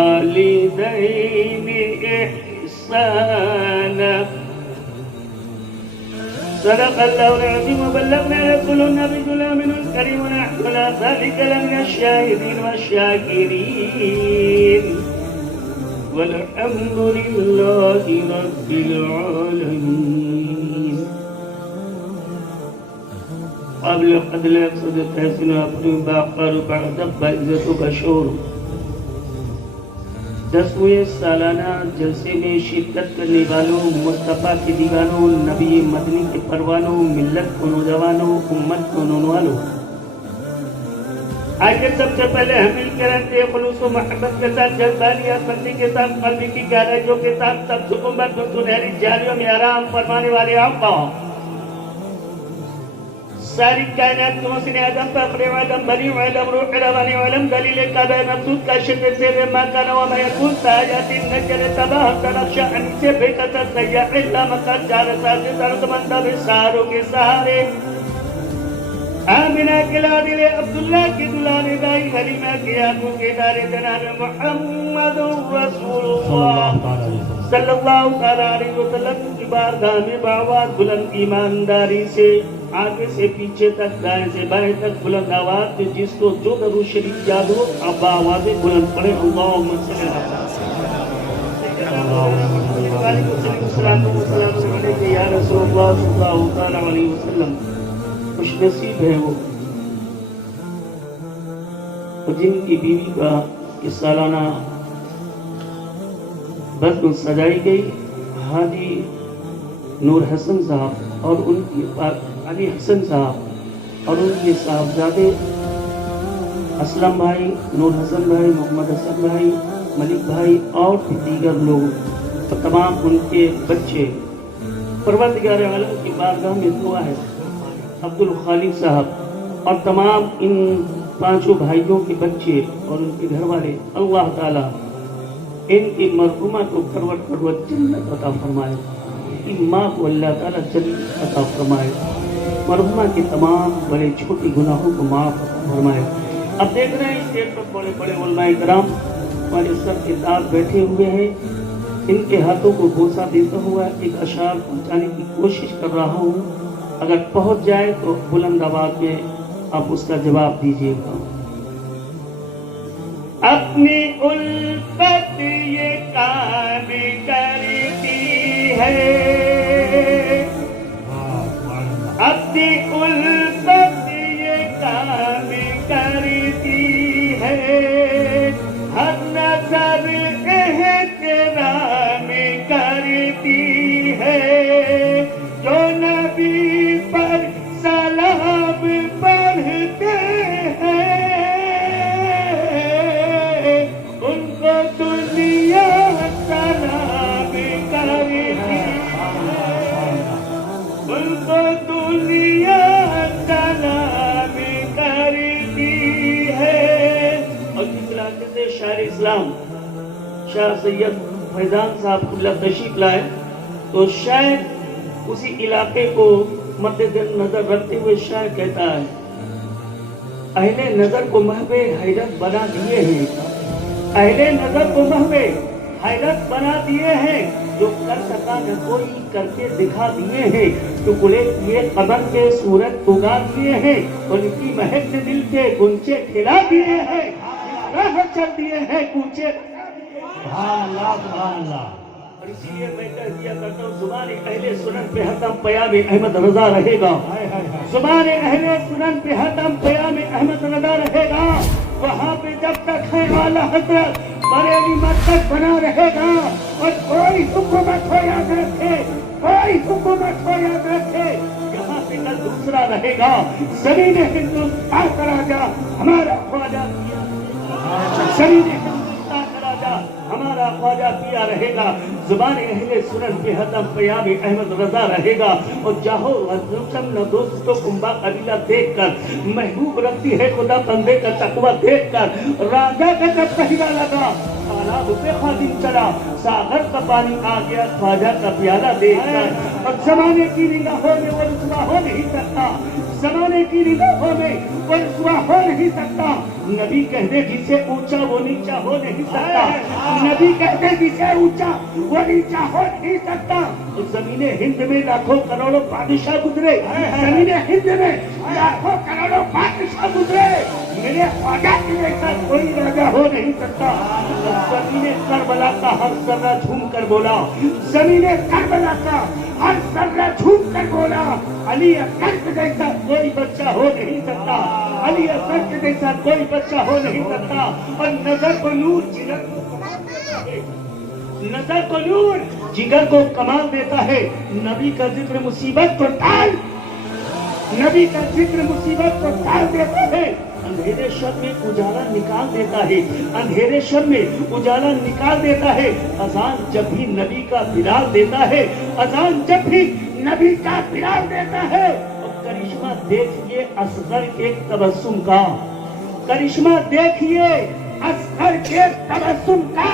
والدين إحسانا صدق الله العظيم وبلغنا رسول النبي الأمين الكريم ونحن على ذلك لمن الشاهدين والشاكرين والحمد لله رب العالمين. قبل قد لا يقصد التحسن أبدو باقر بعد بعزة بشور 10ویں سالانہ جلسے میں شرکت کرنے والوں، مصطفیٰ کے دیوانوں، نبی مدنی کے پروانوں، ملت کو نوجوانوں، امت کو نونوالوں، آج سب سے پہلے ہم مل کر رہتے خلوص و محبت کے ساتھ جذبالیات بندی کے ساتھ قلبی کی گہرائیوں کے ساتھ سب حکومت و سنہری جالیوں میں آرام فرمانے والے آقا ساری کائنات کو مسن آدم فقر وعدم بلی وعلم روح روانی وعلم دلیل قدر مقصود کا شکر سے ما کان وما یکون ساجات النجر تباہ تنقشہ انیسے بے قطر سیاح اللہ مقصد جار سازی درد مندہ بساروں کے سہارے آمینہ کے لادل عبداللہ کی دلانے دائی حلیمہ کی آنکھوں کے دارے جناب محمد رسول اللہ صلی اللہ علیہ وسلم کی بارگاہ میں باوات بلند ایمانداری سے آگے سے پیچھے تک دائیں سے بائیں تک بلند آواز میں جس کو جو درود شریف یاد ہو اب آوازیں بلند پڑھیں اللہم صلی اللہ علیہ یا رسول اللہ صلی اللہ علیہ وسلم. خوش نصیب ہے وہ جن کی بیوی کا اس سالانہ بزم سجائی گئی حاجی نور حسن صاحب اور ان کی علی حسن صاحب اور ان کے صاحبزادے اسلم بھائی، نور حسن بھائی، محمد حسن بھائی، ملک بھائی اور دیگر لوگ اور تمام ان کے بچے. پروردگار عالم کی بارگاہ میں دعا ہے عبد الخالق صاحب اور تمام ان 5 بھائیوں کے بچے اور ان کے گھر والے، اللہ تعالی ان کی مرحومہ کو کروٹ کروٹ جنت عطا فرمائے، ان کی ماں کو اللہ تعالی جنت عطا فرمائے، مرحومہ کے تمام بڑے چھوٹے گناہوں کو معاف فرمائے. اب دیکھ رہے ہیں اس ڈیٹ پر بڑے بڑے علماء کرام ہمارے سب کے ساتھ بیٹھے ہوئے ہیں. ان کے ہاتھوں کو بوسہ دیتا ہوا ایک اشعار پہنچانے کی کوشش کر رہا ہوں، اگر پہنچ جائے تو بلند آواز میں آپ اس کا جواب دیجیے گا. اپنی الفت یہ کام کرتی ہے، اپنی الفت یہ کام کرتی ہے، ہر نظر احترام کرتی ہے، جو نبی پر سلام پڑھتے ہیں ان کو دنیا سلام کرتی ہے، ان کو دنیا سلام کرتی ہے. اور جس علاقے سے شاعر اسلام شاہ سید فیضان صاحب اللہ تشریف لائے تو شاید اسی علاقے کو مد نظر رکھتے ہوئے شاعر کہتا ہے اہل نظر کو محو حیرت بنا دیے ہیں، اہل نظر کو محو حیرت بنا دیے ہیں، جو کر سکا نہ کوئی کر کے دکھا دیے ہیں، ٹکڑے کیے قمر کے صورت اگا دیے ہیں، ان کی مہک نے دل کے گنچے کھلا دیے ہیں، راہ چل دیے ہیں کوچے. سبحان اللہ سبحان اللہ. اور اسی لیے میں کہہ دیا کرتا ہوں زبان اہل سنن پہ ہردم پیام احمد رضا رہے گا، زبان اہل سنن پہ ہردم پیام احمد رضا رہے گا. وہاں پہ جب تک ہے اعلیٰ حضرت بریلی مسجد بنا رہے گا. اور کوئی حکومت ہو یاد رکھے، کوئی حکومت ہو یاد رکھے، یہاں پہ کل دوسرا رہے گا. زمین ہندوستان کا راجا ہمارا خواجہ کیا، زمین ہندوستان کا راجا ہمارا خواجہ کیا رہے گا. زبان اہل سنن پہ ہردم پیام احمد رضا رہے گا. اور جاہو نہ دوستوں کنبا قبیلہ دیکھ کر محبوب رکھتی ہے خدا بندے کا تقوی دیکھ کر. راجا کا جب پہلا لگا तालाब पे खादिम चला, सागर का पानी आ गया ख्वाजा का प्याला देखकर। और जमाने की निगाहों में वो रुसवा हो नहीं सकता, जमाने की निगाहों में वो रुसवा हो नहीं सकता। नबी कहते जिसे ऊंचा वो नीचा हो नहीं सकता, नबी कहते जिसे ऊंचा वो नीचा हो नहीं सकता। तो जमीने हिंद में लाखों करोड़ों बादशाह गुजरे, जमीने हिंद में लाखों करोड़ों बादशाह गुजरे, मेरे ख्वाजा के जैसा कोई राजा हो नहीं सकता। जमीने करबला का हर जर्रा झूम कर बोला, जमीने करबला का हर जर्रा झूम कर बोला, अली असगर के जैसा कोई बच्चा हो नहीं सकता, अली असगर के जैसा कोई बच्चा हो नहीं सकता। और नजर को नूर जिगर को कमाल देता है, नजर को नूर जिगर को कमाल देता है। नबी का जिक्र मुसीबत को टाल, नबी का जिक्र मुसीबत को टाल देता है। अंधेरे शब में उजाला निकाल देता है, अंधेरे शब में उजाला निकाल देता है। अजान जब भी नबी का बिलाल देता है, अजान जब भी नबी का बिलाल देता है। और करिश्मा देखिए असगर के तबस्सुम का, करिश्मा देखिए असगर के तबस्सुम का।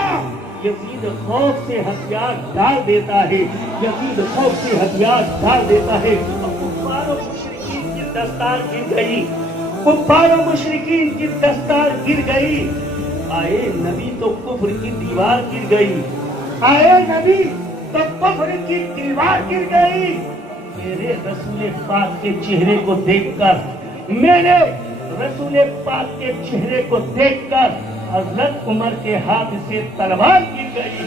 यजीद खौफ से हथियार डाल देता है, यजीद खौफ से हथियार डाल देता है। और कुफ्फार और मुशरिकीन की दस्तार गिर गई, कुफ्फार और मुशरिकीन की दस्तार गिर गई। आए नबी तो कुफ्र की दीवार गिर गई, आए नबी तो कुफ्र की दीवार गिर गई। मेरे रसूल पाक के चेहरे को देखकर, मेरे रसूल पाक के चेहरे को देखकर हजरत उमर के हाथ से तलवार गिर गई।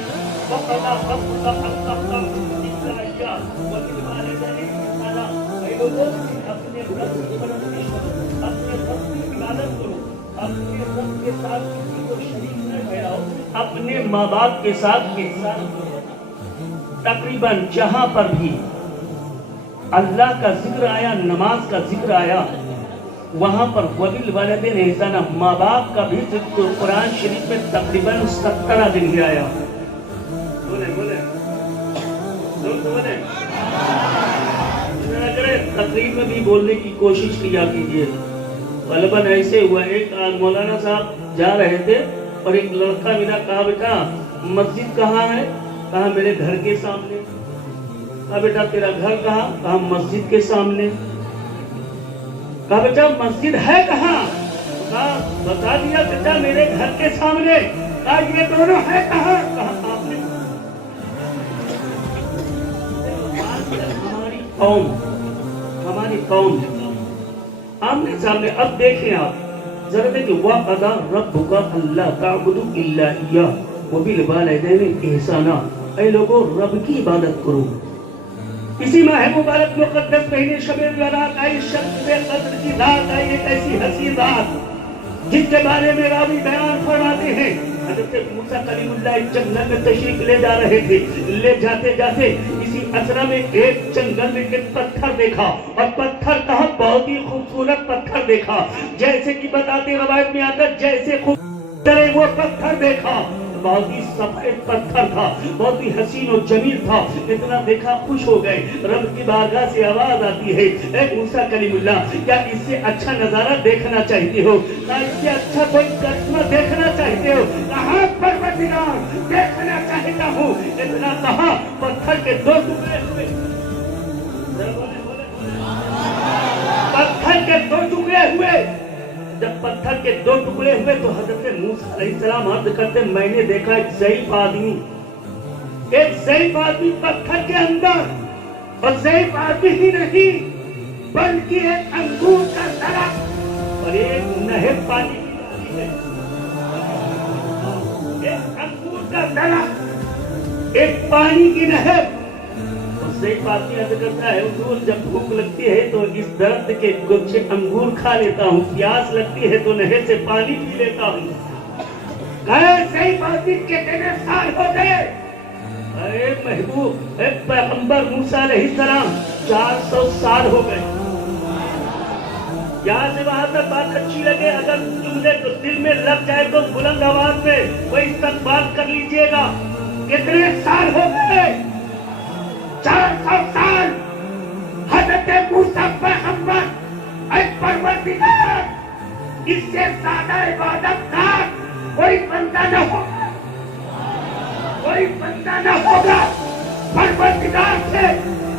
अपने रब की इबादत करो, अपने रब के साथ किसी को शरीक न ठहराओ, अपने माँ बाप के साथ एहसान करो। तकरीबन जहां पर भी अल्लाह का जिक्र आया, नमाज का जिक्र आया, वहां पर वबिल वालिदैन एहसाना, माँ बाप का भी जिक्र कुरान शरीफ में तकरीबन 17 दिन आया। बोले बोले बोले तकरीब में भी बोलने की कोशिश किया कीजिए। गलबन ऐसे हुआ, एक मौलाना साहब जा रहे थे और एक लड़का मिला, कहा बेटा मस्जिद कहाँ है? कहा मेरे घर के सामने। कहा बेटा तेरा घर कहाँ? कहा मस्जिद के सामने। कहा बेटा मस्जिद है कहाँ? कहा बता दिया बेटा मेरे घर के सामने। कहा ये दोनों है कहाँ? कहा आपने। हमारी कौम आमने सामने। अब देखें आप जरा देखिए, वक़दा रब्बुका अल्ला ताबुदु इल्ला इय्याह व बिल वालिदैन एहसाना। ऐ लोगों रब की इबादत करो। इसी माह मुबारक मुक़द्दस महीने शब-ए बारात आई, शब-ए क़द्र की रात आई, एक ऐसी हसीन रात जिसके बारे में रावी बयान फरमाते हैं। हज़रत मूसा कलीमुल्लाह एक जंगल में तशरीफ ले जा रहे थे, ले जाते जाते इसी असरा में एक जंगल में एक पत्थर देखा, और पत्थर कहा बहुत ही खूबसूरत पत्थर देखा, जैसे कि बताते रवायत में आता जैसे खूबसूरत वो पत्थर देखा, बहुत ही सफेद पत्थर था, बहुत ही हसीन और जमील था। इतना देखा खुश हो गए। रब की बारगाह से आवाज आती है, ए मूसा कलीमुल्लाह क्या इससे अच्छा नजारा देखना चाहते हो? क्या इससे अच्छा कोई करिश्मा देखना चाहते हो? कहाँ परवरदिगार देखना चाहता हूँ। इतना कहा पत्थर के दो टुकड़े हुए, पत्थर के दो टुकड़े हुए। जब पत्थर के दो टुकड़े हुए तो हजरत मूसा अलैहिस्सलाम अर्ज करते मैंने देखा एक ज़ईफ आदमी, एक ज़ईफ आदमी पत्थर के अंदर, और ज़ईफ आदमी ही नहीं बल्कि एक अंगूर का दरख्त और एक नहर पानी की है, एक अंगूर का दरख्त, एक पानी की नहर। ज़ईफ आदमी अर्ज करता है हुजूर जब भूख लगती है तो इस दरख्त के कुछ अंगूर खा लेता हूँ, प्यास लगती है तो नहर से पानी पी लेता हूँ। ज़ईफ आदमी कितने साल हो गए? अरे महबूब एक पैगंबर मूसा अलैहिस्सलाम 400 साल हो गए। यहाँ से वहां तक बात अच्छी लगे, अगर जुमले तो दिल में लग जाए तो बुलंद आवाज में वही तक बात कर लीजिएगा। कितने साल हो गए? 400 साल। हज़रत मूसा पैगंबर एक परवरदिगार इससे ज्यादा इबादत का कोई बंदा न हो, कोई बंदा न होगा। परवरदिगार से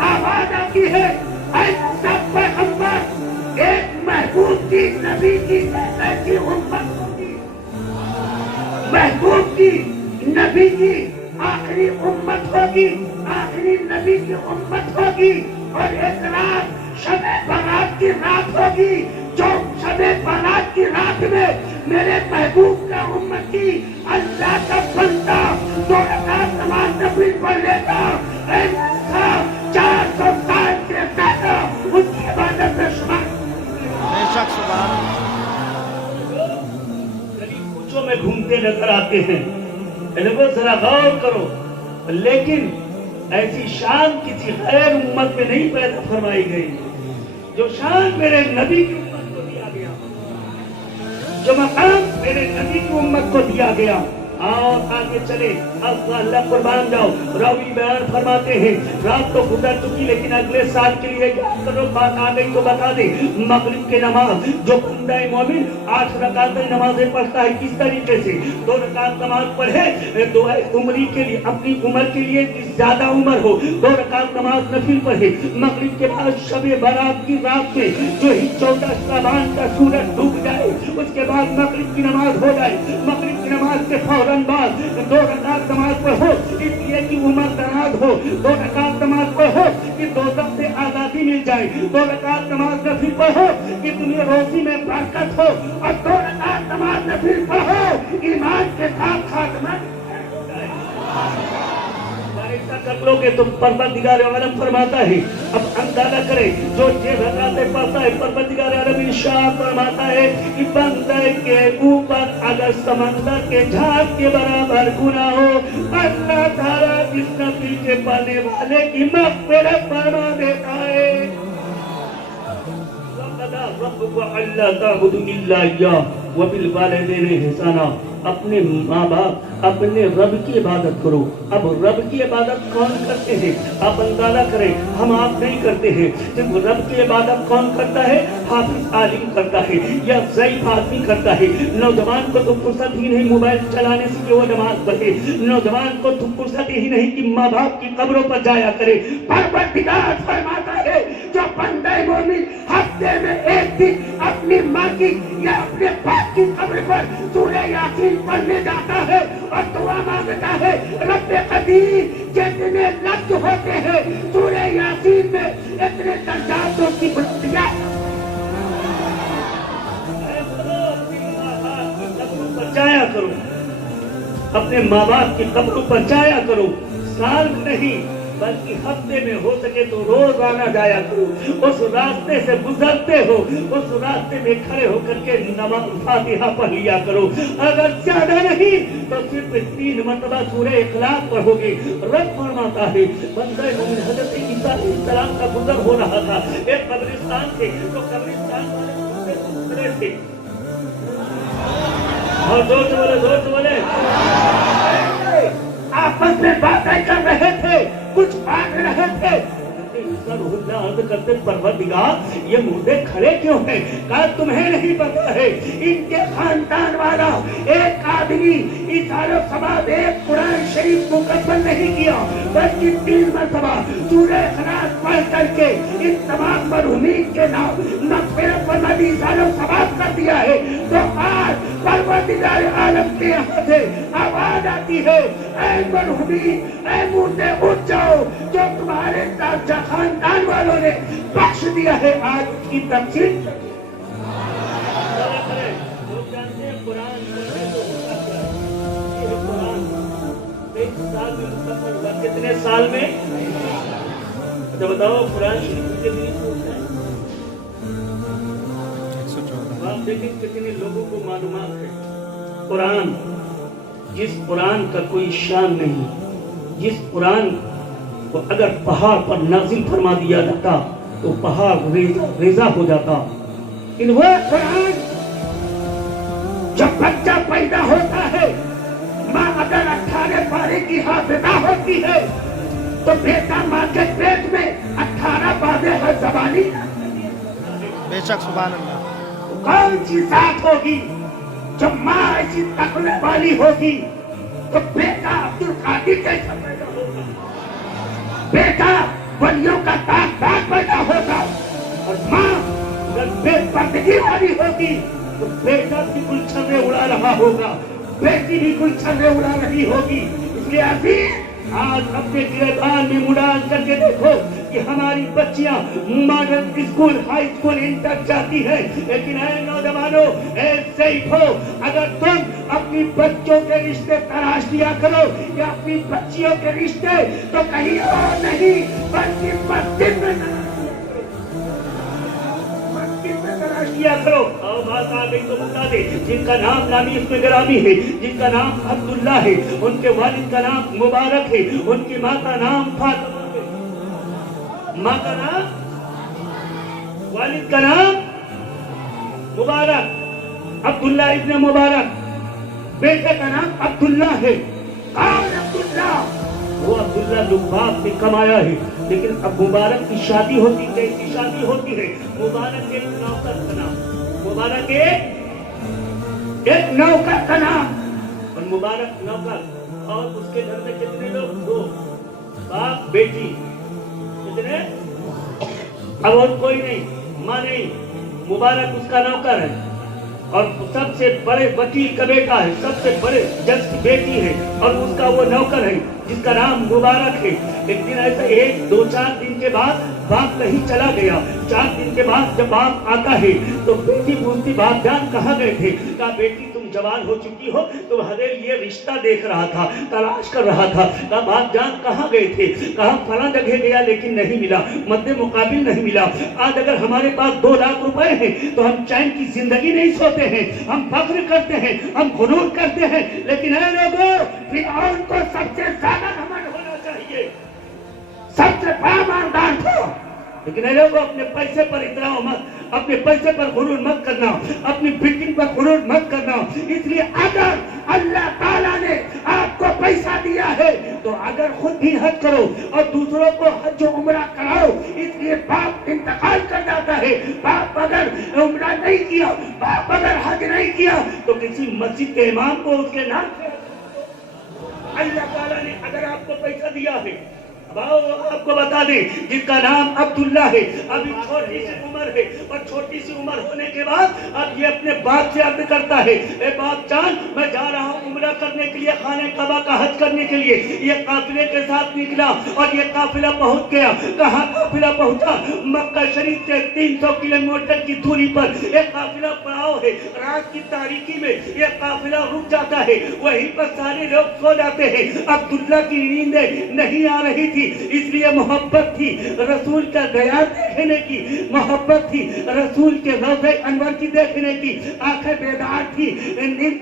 आवाज आती है, ऐ सब पैगंबर एक महबूब की नबी की ऐसी उम्मत होगी, महबूब की नबी की आखिरी उम्मत होगी, आखिरी नबी की उम्मत होगी। और एक रात शबे बारात की रात होगी, जो शबे बारात की रात में मेरे महबूब का उम्मती अल्लाह का बंदा 2 रकात नमाज नफिल पढ़ लेगा, 400 साल के ज्यादा उसकी इबादत में शुमार। बेशक सुभान गली कूचों में घूमते नजर आते हैं, इनको जरा गौर करो। लेकिन ऐसी शान किसी गैर उम्मत में नहीं पैदा फरमाई गई जो शान मेरे नबी की उम्मत को दिया गया, जो मकाम मेरे नबी की उम्मत को दिया गया। और आगे चले, अब अल्लाह कुर्बान जाओ। रावी बयान फरमाते हैं, रात तो गुजर चुकी लेकिन अगले साल के लिए क्या करो, बात आ गई तो बता दे। मगरिब की नमाज जो बंदा मोमिन 8 रकातें नमाजें पढ़ता है, किस तरीके से 2 रकात नमाज पढ़े, दुआ उम्री के लिए, अपनी उम्र के लिए ज्यादा उम्र हो, 2 रकात नमाज नफिल पढ़े। मगरिब के बाद शबे बारात की रात में जो ही 14 शाबान का सूरज डूब जाए, उसके बाद मगरिब की नमाज हो जाए। मगरिब की नमाज के फौरन बाद 2 रकात नमाज पढ़ो, इसलिए कि उम्र दराज हो। 2 रकात नमाज पढ़ो कि दोज़ख से आजादी मिल जाए। 2 रकात नमाज नफिल पढ़ो कि तुम्हें रोजी में बरकत हो। और 2 रकात नमाज नफिल पढ़ो ईमान के साथ खात्मा हो जाए। ऐसा कर लोगे तो परवरदिगार आलम फरमाता है, अब अंदाजा करें, जो ये रकातें पढ़ता है, परवरदिगार आलम इरशाद फरमाता है कि बंदे के ऊपर अगर समंदर के झाग के बराबर गुनाह हो, अल्लाह ताला इस नबी के पढ़ने वाले की मग़फ़िरत फरमा देता है। अल्लाह ताबुदु इल्ला इय्याह व बिल वालिदैनि इहसाना। अपने माँ बाप, अपने रब की इबादत करो। अब रब की इबादत कौन करते हैं? आप अंदाजा करें, हम आप नहीं करते हैं। जब रब की इबादत कौन करता है? हाफिज आलिम करता है या ज़ईफ आदमी करता है। नौजवान को तो फुर्सत ही नहीं मोबाइल चलाने से कि वो नमाज पढ़े, नौजवान को तो फुर्सत ही नहीं कि माँ बाप की कब्रों पर जाया करे। परवरदिगार फरमाता है, जो बंदा मोमिन हफ्ते में एक दिन अपनी माँ की या अपने बाप की कब्र पर सूरह यासीन पढ़ने जाता है और दुआ मांगता है, रब्बे कदीर जितने लफ्ज़ होते हैं सूरह यासीन में, इतने दर्जातों की बुलंदियां जाया करो, अपने माँ बाप की कब्रों पर जाया करो। साल में नहीं बल्कि हफ्ते में हो सके तो रोजाना जाया करो। उस रास्ते से गुजरते हो, उस रास्ते में खड़े होकर के नमाज फातिहा पढ़ लिया करो। अगर ज्यादा नहीं तो सिर्फ 3 मरतबा सूरह इखलास पढ़ोगे। रब फरमाता है, बंदे मोमिन हजरत ईसा अलैहिस्सलाम का गुजर हो रहा था एक कब्रिस्तान से, तो कब्रिस्तान वाले दूसरे थे, और जोर से बोले आपस में बातें कर रहे थे, कुछ मांग रहे थे। करते परवरदिगार ये मुर्दे खड़े क्यों हैं? कहा तुम्हें नहीं पता है, इनके खानदान वाला एक आदमी इशारों सवाब एक कुरान शरीफ मुकम्मल नहीं किया, बल्कि 3 मरतबा सूरह इखलास पढ़ करके इन तमाम मरहूमीन के नाम मग़फ़िरत पर नबी इशारों सवाब कर दिया है। तो आज परवरदिगार आलम के यहाँ से आवाज आती है, ऐ मरहूमीन, ऐ मुर्दे उठ जाओ, जो तुम्हारे खानदान वालों ने बख्श दिया है। आज की तफसील कितने साल में? तो बताओ कुरान शरीफ के लिए आप देखें कितने लोगों को मालूमात है। कुरान, जिस कुरान का कोई शान नहीं, जिस कुरान को अगर पहाड़ पर नाजिल फरमा दिया जाता तो पहाड़ रेजा हो जाता। इन वो कुरान जब बच्चा पैदा होता है, माँ अगर 18 पारे की हाफिजा होती है तो बेटा माँ के पेट में 18 पारे हर जबानी। बेशक सुभान अल्लाह। कौन सी जात होगी जो माँ ऐसी तकवे वाली होगी तो बेटा अब्दुल कादिर कैसा पैदा होगा, बेटा वलियों का दाग पैदा होगा, और माँ अगर बेपर्दगी वाली होगी तो बेटा भी गुलशन में उड़ा रहा होगा, बेटी भी गुलशन में उड़ा रही होगी। इसलिए अजीज आज अपने गिरबान में मुड़ान करके देखो कि हमारी बच्चियां modern school, high school, inter जाती है, लेकिन ऐ नौजवानों, ऐसे ही हो, अगर तुम अपनी बच्चों के रिश्ते तलाश लिया करो या अपनी बच्चियों के रिश्ते, तो कहीं और नहीं बल्कि मस्जिद में तलाश किया करो। और बात आ गई तो बता दे, जिनका नाम नामी इसमें गिरामी है, जिनका नाम अब्दुल्ला है, उनके वालिद का नाम मुबारक है, उनकी माँ का नाम फातिमा है, माँ का नाम, वालिद का नाम मुबारक, अब्दुल्ला इब्न मुबारक, बेटे का नाम अब्दुल्ला है। कौन अब्दुल्ला? वो अब्दुल्ला लुबाब ने कमाया है, लेकिन अब मुबारक की शादी होती, कैसी शादी होती है? मुबारक के नौकर का नाम, मुबारक एक नौकर का नाम, और मुबारक नौकर, और उसके घर में कितने लोग? दो, बाप बेटी, कितने? अब और कोई नहीं, माँ नहीं, मुबारक उसका नौकर है, और सबसे बड़े वकील का बेटा है, सबसे बड़े जज की बेटी है, और उसका वो नौकर है जिसका नाम मुबारक है। एक दिन ऐसा, एक दो चार दिन के बाद बाप कहीं चला गया। 4 दिन के बाद जब बाप आता है तो बेटी पूछती, बाप जान कहाँ गए थे? कहा, बेटी तुम जवान हो चुकी हो, तुम्हारे लिए रिश्ता देख रहा था, तलाश कर रहा था। कहा, बाप जान कहाँ गए थे? कहा, फलां जगह गया लेकिन नहीं मिला, मद्दे मुकाबिल नहीं मिला। आज अगर हमारे पास 2 लाख रुपए हैं तो हम चैन की जिंदगी नहीं सोते हैं, हम फख्र करते हैं, हम गुरूर करते हैं, लेकिन ऐ लोगों, फिरौन को सबसे ज्यादा घमंड होना चाहिए, सबसे बड़ा मालदार था। लेकिन ऐ लोगों, अपने पैसे पर इतराओ मत, अपने पैसे पर गुरूर मत करना, अपनी बिल्डिंग पर गुरूर मत करना। इसलिए अगर अल्लाह ताला ने आपको पैसा दिया है तो अगर खुद भी हज करो और दूसरों को हज उम्रा कराओ। इसलिए बाप इंतकाल कर जाता है, बाप अगर उम्रा नहीं किया, बाप अगर हज नहीं किया तो किसी मस्जिद के इमाम को उसके नाम से, अल्लाह ताला ने अगर आपको पैसा दिया है, आपको बता दें, जिसका नाम अब्दुल्ला है, अभी छोटी सी उम्र है, और छोटी सी उम्र होने के बाद अब ये अपने बाप से अर्ज करता है, ए बाप जान, मैं जा रहा हूँ उम्रा करने के लिए, खाने काबा का हज करने के लिए। ये काफिले के साथ निकला और ये काफिला पहुंच गया। कहाँ काफिला पहुंचा? मक्का शरीफ से 300 किलोमीटर की दूरी पर एक काफिला पड़ाव है। रात की तारीकी में ये काफिला रुक जाता है, वहीं पर सारे लोग सो जाते हैं। अब्दुल्ला की नींद नहीं आ रही थी, इसलिए मोहब्बत थी रसूल का दया देखने की, मोहब्बत थी रसूल के रौज़े अनवर की देखने की। आंखें बेदार थी,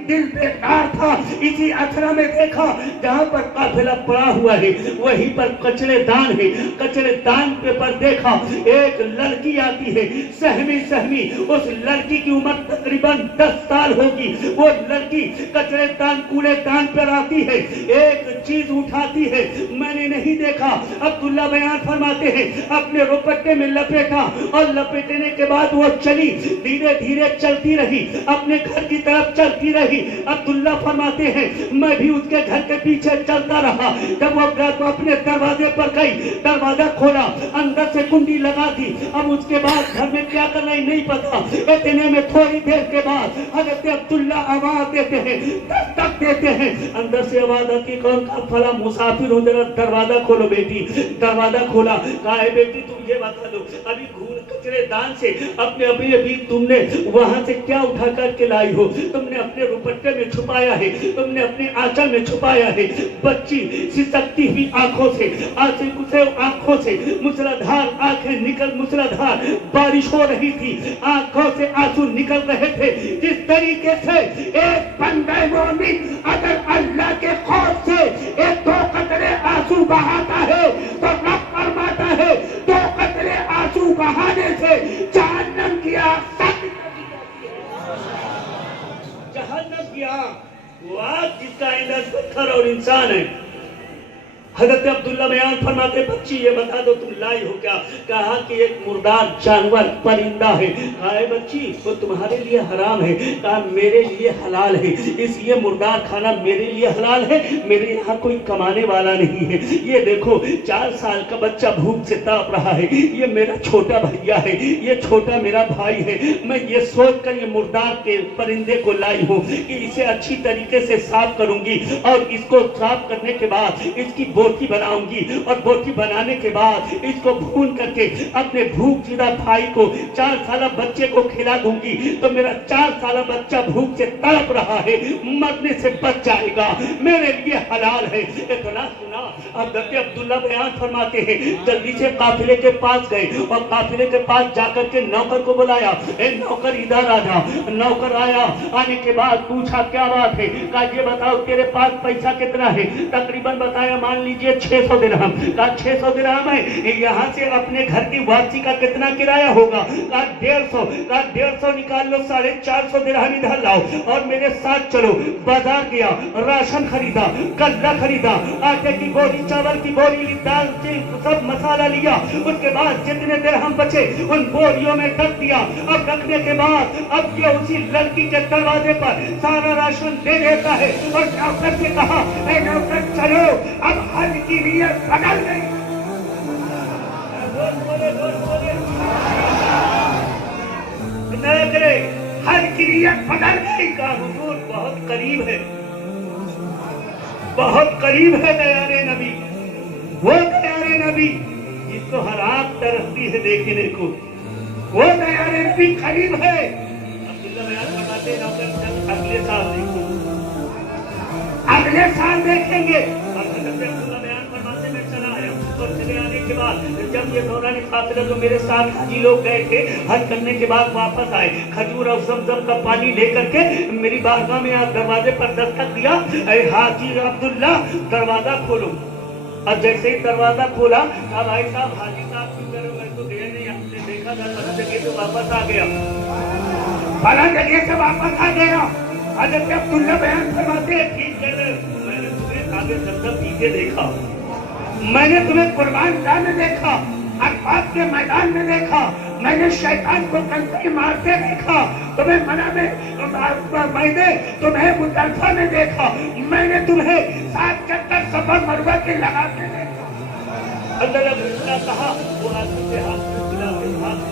दिल बेकार था। इसी अथरा में देखा जहां पर काफिला पड़ा हुआ है वहीं पर कचरेदान है। कचरेदान पे पर देखा एक लड़की आती है, सहमी सहमी। उस लड़की की उम्र तकरीबन 10 साल होगी। वो लड़की कचरेदान कूड़ेदान पर आती है, एक चीज उठाती है, मैंने नहीं देखा। अब्दुल्ला बयान फरमाते हैं, अपने रुपट्टे में लपेटा और लपेटने के बाद वो चली, धीरे धीरे चलती रही, अपने घर की तरफ चलती रही। अब्दुल्ला फरमाते हैं, मैं भी उसके घर के पीछे चलता रहा। जब वो अपने दरवाजे पर गई, दरवाजा खोला, अंदर से कुंडी लगा दी। अब उसके बाद घर में क्या करना ही नहीं पता। इतने में थोड़ी देर के बाद हजरत अब्दुल्ला आवाज देते हैं, दस्तक देते हैं। अंदर से आवाज आती, कौन? फला मुसाफिर हूँ, जरा दरवाजा खोलो बेटी। दरवाजा खोला, कहा है बेटी तुम ये बता दो, अभी कचरेदान से अपने अभी तुमने वहां से क्या उठा करके लाई हो? तुमने अपने रुपट्टे में छुपाया है, तुमने अपने आंचल में छुपाया है। बच्ची सिसकती हुई आंखों से, आंखों से मूसलाधार आंखें निकल, मूसलाधार बारिश हो रही थी, आंखों से आंसू निकल रहे थे। जिस तरीके से एक बंदे मोमिन अगर अल्लाह के खौफ से एक 2 कतरे आंसू बहाता है तो रब फरमाता है 2 कतरे आंसू बहाने से जहन्नम की आग तक जहन्नम की आग, वो आग जिसका ईंधन पत्थर और इंसान है। حضرت عبداللہ بیان فرماتے بچی یہ بتا دو تم لائی ہو کیا؟ کہا کہ ایک مردار جانور پرندہ ہے. کہا اے بچی وہ تمہارے لیے حرام ہے. کہا میرے لیے حلال ہے. اس لیے مردار کھانا میرے لیے حلال ہے. میرے یہاں کوئی کمانے والا نہیں ہے. یہ دیکھو 4 سال کا بچہ بھوک سے تڑپ رہا ہے. یہ میرا چھوٹا بھیا ہے, یہ چھوٹا میرا بھائی ہے. میں یہ سوچ کر یہ مردار کے پرندے کو لائی ہوں کہ اسے اچھی طریقے سے صاف کروں گی اور اس کو صاف کرنے کے بعد اس کی بوٹی بناؤں گی اور بوٹی بنانے کے بعد اس کو بھون کر کے اپنے بھوک زدہ بھائی کو 4 سالہ بچے کو کھلا دوں گی تو میرا 4 سالہ بچہ بھوک سے تڑپ رہا ہے, مرنے سے بچ جائے گا, میرے لیے حلال ہے. اتنا سنا حضرت عبداللہ بیان فرماتے ہیں جلدی سے قافلے کے پاس گئے اور قافلے کے پاس جا کر کے نوکر کو بلایا. اے نوکر ادھر آ جا. نوکر آیا, آنے کے بعد پوچھا کیا بات ہے؟ کہا یہ بتاؤ تیرے پاس پیسہ کتنا ہے؟ تقریباً بتایا مان لیجئے 600 درہم. کہا 600 درہم ہے, یہاں سے اپنے گھر کی واپسی کا کتنا کرایہ ہوگا؟ کہا 150. کہا 150 نکال لو, 450 درہم ادھر لاؤ اور میرے ساتھ چلو. بازار گیا, راشن خریدا, غلہ خریدا, آٹے کی بوری, چاول کی بوری, دال کی سب مسالہ لیا. اس کے بعد جتنے درہم بچے ان بوریوں میں رکھ دیا. اب رکھنے کے بعد اب یہ اسی لڑکی کے دروازے پر سارا راشن دے دیتا ہے اور نوکر سے کہا اے نوکر چلو, اب حج کی نیت بدل گئی. حج کی نیت بدل گئی. کا حضور بہت قریب ہے, بہت قریب ہے دیار نبی. وہ دیار نبی جس کو ہر آنکھ ترستی ہے دیکھنے کو, وہ دیار نبی قریب ہے. عبداللہ بیان فرماتے ہیں نوکر اگلے سال دیکھو, اگلے سال دیکھیں گے. اور حضرت عبداللہ بیان فرماتے میں چلا آیا اور چلے آنے کے بعد جب یہ دوران قافلہ جو میرے ساتھ حاجی لوگ گئے تھے حج کرنے کے بعد واپس آئے, کھجور اور زمزم کا پانی لے کر کے میری بارگاہ میں دروازے پر دستک دیا, اے حاجی عبداللہ دروازہ کھولو. اور جیسے ہی دروازہ کھولا کہا بھائی صاحب حاجی صاحب کی طرف میں تو گئے نہیں, ہم نے دیکھا تھا فلاں جگہ تو واپس آ گیا, فلاں جگہ سے واپس آ گیا. حضرت عبداللہ بیان فرماتے ہیں ٹھیک ہے, میں نے تمہیں آگے زمزم پیتے دیکھا, میں نے تمہیں قربان جاہ میں دیکھا, عرفات کے میدان میں دیکھا, میں نے شیطان کو کنکری مارتے دیکھا, تمہیں منع میں میں نے تمہیں مزدلفہ میں دیکھا, میں نے تمہیں 7 چکر صفا مروہ کے لگاتے دیکھا. اللہ نے کہا وہ آدمی سے ہاتھ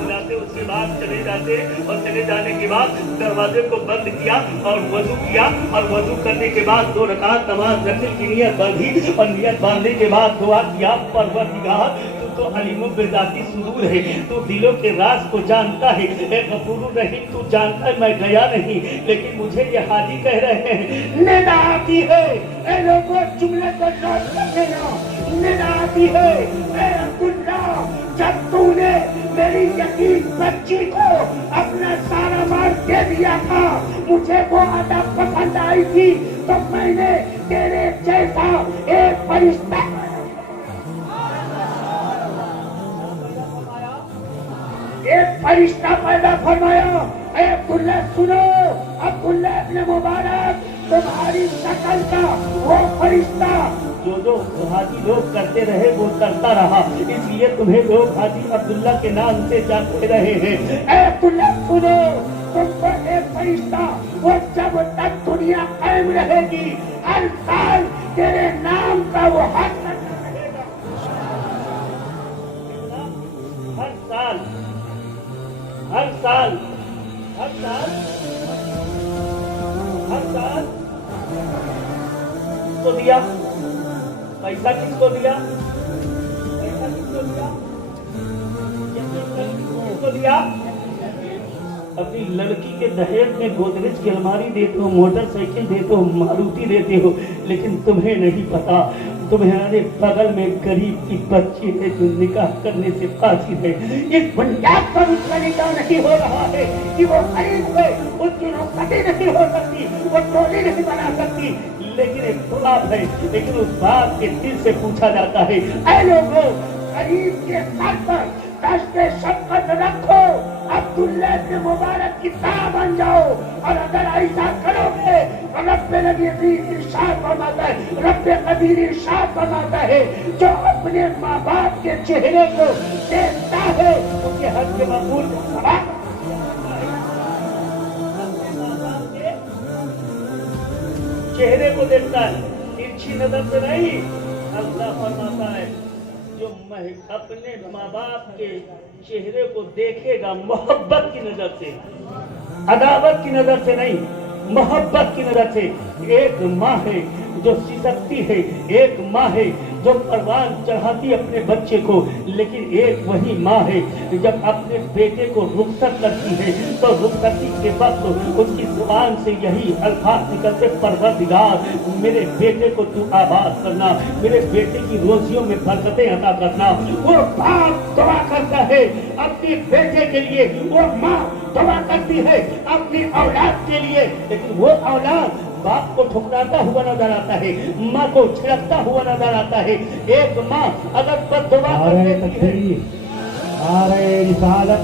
ملاتے اس کے بعد چلے جاتے اور چلے جانے کے بعد دروازے کو بند کیا اور وضو کیا اور وضو کرنے کے بعد 2 رکعت نماز نفل کی نیت باندھی اور نیت باندھنے کے بعد دعا کیا پروردگار تو علیم بذاتی صدور ہے, تو دلوں کے راز کو جانتا ہے, اے غفور الرحیم تو جانتا ہے میں گیا نہیں لیکن مجھے یہ حاجی کہہ رہے ہیں ندا آتی ہے. اے لوگوں جملے کو نوٹ کر لینا, ندا آتی ہے اے عبداللہ جب تو نے میری یتیم بچی کو اپنا سارا مال دے دیا تھا, مجھے وہ ادب پسند آئی تھی تو میں نے تیرے جیسا ایک فرشتہ پیدا فرمایا. اے عبداللہ سنو, عبداللہ ابن مبارک تمہاری شکل کا وہ فرشتہ جو حاجی لوگ کرتے رہے وہ کرتا رہا, اس لیے تمہیں لوگ حاجی عبداللہ کے نام سے جانتے رہے ہیں. اے عبداللہ سنو, تم کو ایک فرشتہ وہ جب تک دنیا قائم رہے گی ہر سال تیرے نام کا وہ حق رہے گا. ہر سال ہر سال ہر سال ہر سال کس کو دیا پیسہ, کس کو دیا پیسہ, کس کو دیا, کس کو دیا؟ اپنی لڑکی کے دہیج میں گودریج کی الماری دیتے ہو, موٹر سائیکل دیتے ہو, ماروتی دیتے ہو, لیکن تمہیں نہیں پتا تمہارے بغل میں غریب کی بچی ہے جو نکاح کرنے سے قاصر ہے. اس بنیاد پر اس کا نکاح نہیں ہو رہا ہے کہ وہ غریب ہے, اس کی نوکری نہیں ہو سکتی, وہ ٹولی نہیں بنا سکتی, لیکن ایک باپ ہے, لیکن اس باپ کے دل سے پوچھا جاتا ہے اے لوگوں غریب کے سر پر دشت شفقت رکھو, عبداللہ ابن مبارک کی طرح بن جاؤ. اور اگر ایسا کرو گے تو رب نبی ارشاد فرماتا ہے, رب قدیر ارشاد فرماتا ہے, جو اپنے ماں باپ کے چہرے کو دیکھتا ہے اس کے حج کے مقبول ثواب چہرے کو دیکھتا ہے, ترچھی نظر سے نہیں. اللہ فرماتا ہے جو اپنے ماں باپ کے چہرے کو دیکھے گا محبت کی نظر سے, عداوت کی نظر سے نہیں, محبت کی نظر سے. ایک ماں ہے جو سسکتی ہے, ایک ماں ہے جو پروان چڑھاتی اپنے بچے کو, لیکن ایک وہی ماں ہے جب اپنے بیٹے کو رخصت کرتی ہے تو رخصتی کے وقت اس کی زبان سے یہی الفاظ نکلتے, پروردگار میرے بیٹے کو تو آباد کرنا, میرے بیٹے کی روزیوں میں برکتیں عطا کرنا. وہ باپ دعا کرتا ہے اپنے بیٹے کے لیے, وہ ماں دعا کرتی ہے اپنی اولاد کے لیے, لیکن وہ اولاد باپ کو ٹھکراتا ہوا نظر آتا ہے, ماں کو چھڑکتا ہوا نظر آتا ہے. ایک ماں اگر بد دعا کرتی ہے, نعرہ رسالت,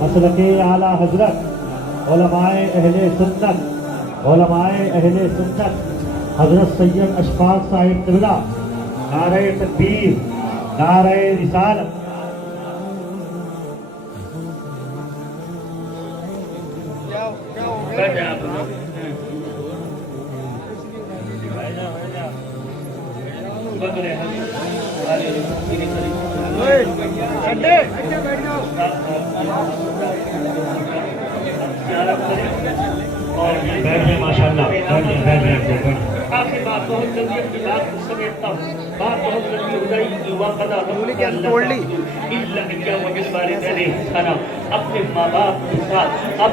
مسلک اعلیٰ حضرت, علماء اہل سنت, علماء اہل سنت, حضرت سید اشفاق صاحب قبلہ, نعرہ تکبیر, نعرہ رسالت. آخر بات بہت جلدی اپنی بات کو سمیٹتا ہوں, بات بہت جلدی ہو جائے گی. وقدا اپنے ماں باپ کے ساتھ اب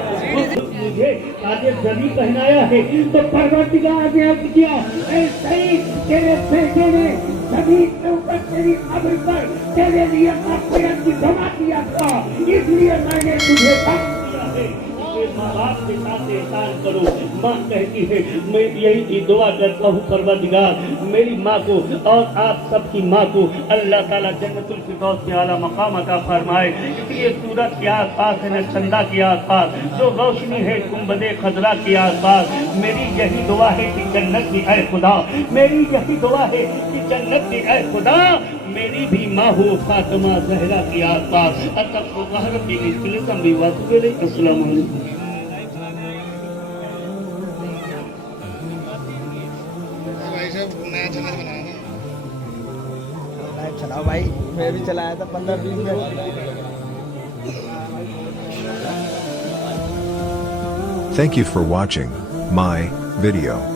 مجھے آج زمین پہنایا ہے تو پروردگار نے عرض کیا, اے سعید تیرے بیٹے نے زمین کے اوپر تیری قبر پر تیرے لیے مغفرت کی دعا کیا تھا, اس لیے میں نے تجھے بخش دیا ہے. ماں باپ کے ساتھ احسان کرو. ماں کہتی ہے میں یہی دعا کرتا ہوں پروردگار میری ماں کو اور آپ سب کی ماں کو اللہ تعالیٰ جنت الفردوس کے اعلیٰ مقام عطا فرمائے. اس لیے سورج کے آس پاس ہے, چندہ کے آس پاس جو روشنی ہے گنبد خضرا کے آس پاس, میری یہی دعا ہے کہ جنت بھی اے خدا, میری یہی دعا ہے کہ جنت بھی اے خدا میری بھی ماں ہو فاطمہ زہرا کے آس پاس. استغفر رب بھی واتوب الیہ. السلام علیکم. چلاؤ بھائی, میں بھی چلایا تھا 15-20 minute. Thank you for watching my video.